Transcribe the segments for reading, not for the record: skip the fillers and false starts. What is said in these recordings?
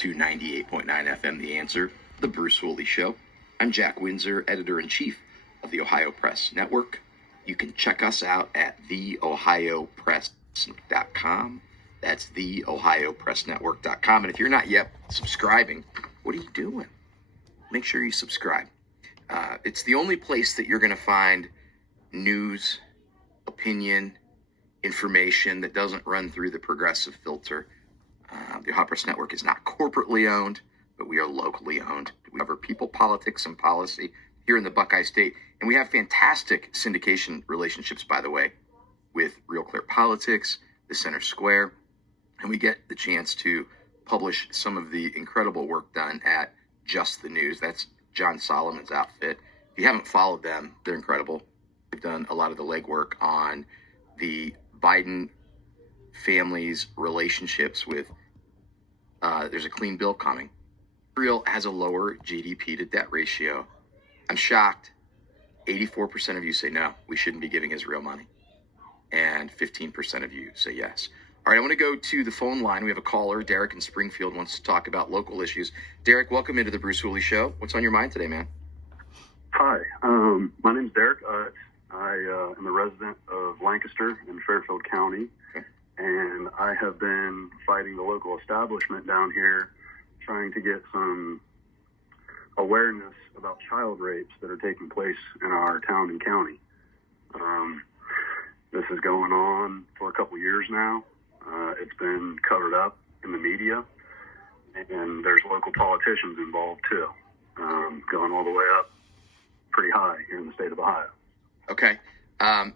to 98.9 FM, The Answer, The Bruce Woolley Show. I'm Jack Windsor, Editor-in-Chief of the Ohio Press Network. You can check us out at theohiopress.com. That's theohiopressnetwork.com. And if you're not yet subscribing, what are you doing? Make sure you subscribe. It's the only place that you're going to find news, opinion, information that doesn't run through the progressive filter. The Ohio Press Network is not corporately owned, but we are locally owned. We cover people, politics, and policy here in the Buckeye State. And we have fantastic syndication relationships, by the way, with Real Clear Politics, the Center Square. And we get the chance to publish some of the incredible work done at Just the News. That's John Solomon's outfit. If you haven't followed them, they're incredible. They've done a lot of the legwork on the Biden family's relationships with, there's a clean bill coming. Israel has a lower GDP to debt ratio. I'm shocked. 84% of you say no, we shouldn't be giving Israel money. And 15% of you say yes. All right, I want to go to the phone line. We have a caller. Derek in Springfield wants to talk about local issues. Derek, welcome into the Bruce Woolley Show. What's on your mind today, man? Hi, my name's Derek. I am a resident of Lancaster in Fairfield County, and I have been fighting the local establishment down here, trying to get some awareness about child rapes that are taking place in our town and county. This is going on for a couple years now. It's been covered up in the media, and there's local politicians involved too, going all the way up pretty high here in the state of Ohio. Okay.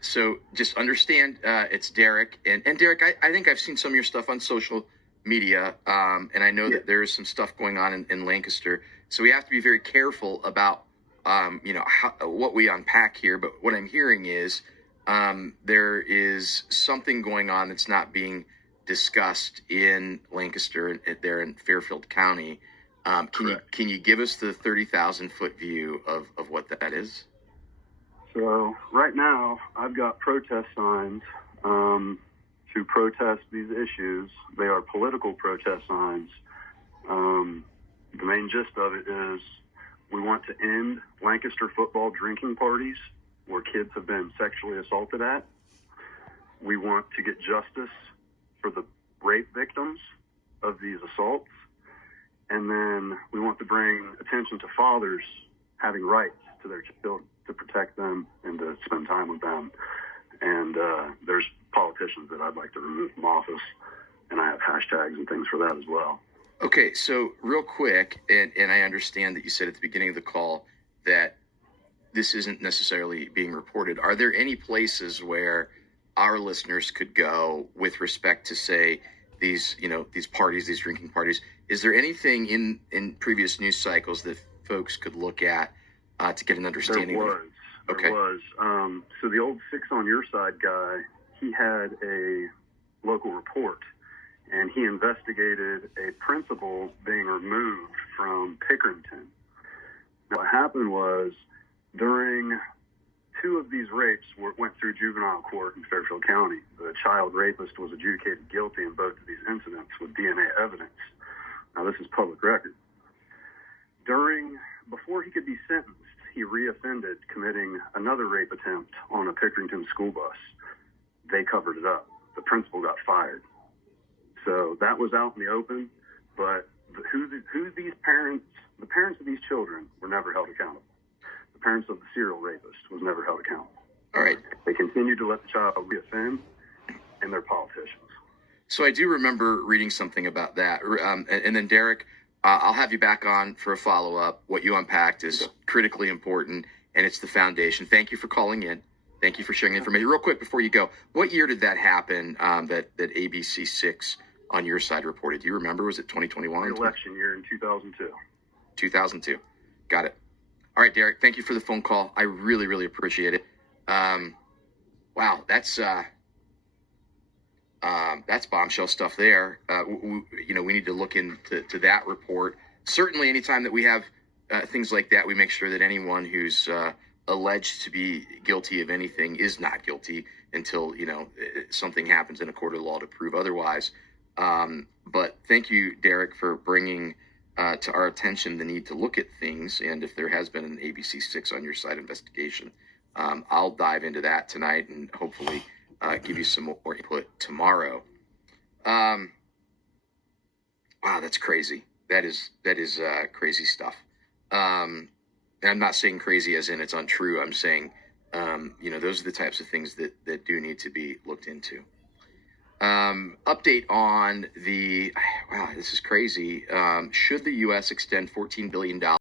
So just understand, it's Derek. And Derek, I think I've seen some of your stuff on social media, and I know that there is some stuff going on in Lancaster. So we have to be very careful about, what we unpack here. But what I'm hearing is there is something going on that's not being discussed in Lancaster, there in Fairfield County. Can you give us the 30,000 foot view of what that is? So right now I've got protest signs to protest these issues. They are political protest signs. The main gist of it is we want to end Lancaster football drinking parties where kids have been sexually assaulted at. We want to get justice for the rape victims of these assaults. And then we want to bring attention to fathers having rights to their children, to protect them and to spend time with them. And there's politicians that I'd like to remove from office, and I have hashtags and things for that as well. Okay, so real quick, and I understand that you said at the beginning of the call that this isn't necessarily being reported. Are there any places where our listeners could go with respect to, say, these parties, these drinking parties? Is there anything in previous news cycles that folks could look at to get an understanding? There was. So the old Six on Your Side guy, he had a local report, and he investigated a principal being removed from Pickerington. What happened was, during two of these rapes went through juvenile court in Fairfield County. The child rapist was adjudicated guilty in both of these incidents with DNA evidence. Now, this is public record. Before he could be sentenced, he reoffended committing another rape attempt on a Pickerington school bus. They covered it up. The principal got fired. So that was out in the open, but who these parents, the parents of these children, were never held accountable. The parents of the serial rapist was never held accountable. All right. They continued to let the child reoffend, and they're politicians. So I do remember reading something about that. And then, Derek, I'll have you back on for a follow-up. What you unpacked is critically important, and it's the foundation. Thank you for calling in. Thank you for sharing information. Real quick before you go, what year did that happen, that ABC 6 on your side reported? Do you remember? Was it 2021? The election year in 2002. 2002. Got it. All right, Derek, thank you for the phone call. I really, really appreciate it. Wow, that's bombshell stuff there. We need to look into that report. Certainly, anytime that we have things like that, we make sure that anyone who's alleged to be guilty of anything is not guilty until, something happens in a court of law to prove otherwise. But thank you, Derek, for bringing to our attention the need to look at things. And if there has been an ABC 6 on your side investigation, I'll dive into that tonight and hopefully give you some more input tomorrow. Wow, that's crazy. That is crazy stuff. And I'm not saying crazy as in it's untrue. I'm saying, those are the types of things that do need to be looked into. Update on wow, this is crazy. Should the U.S. extend $14 billion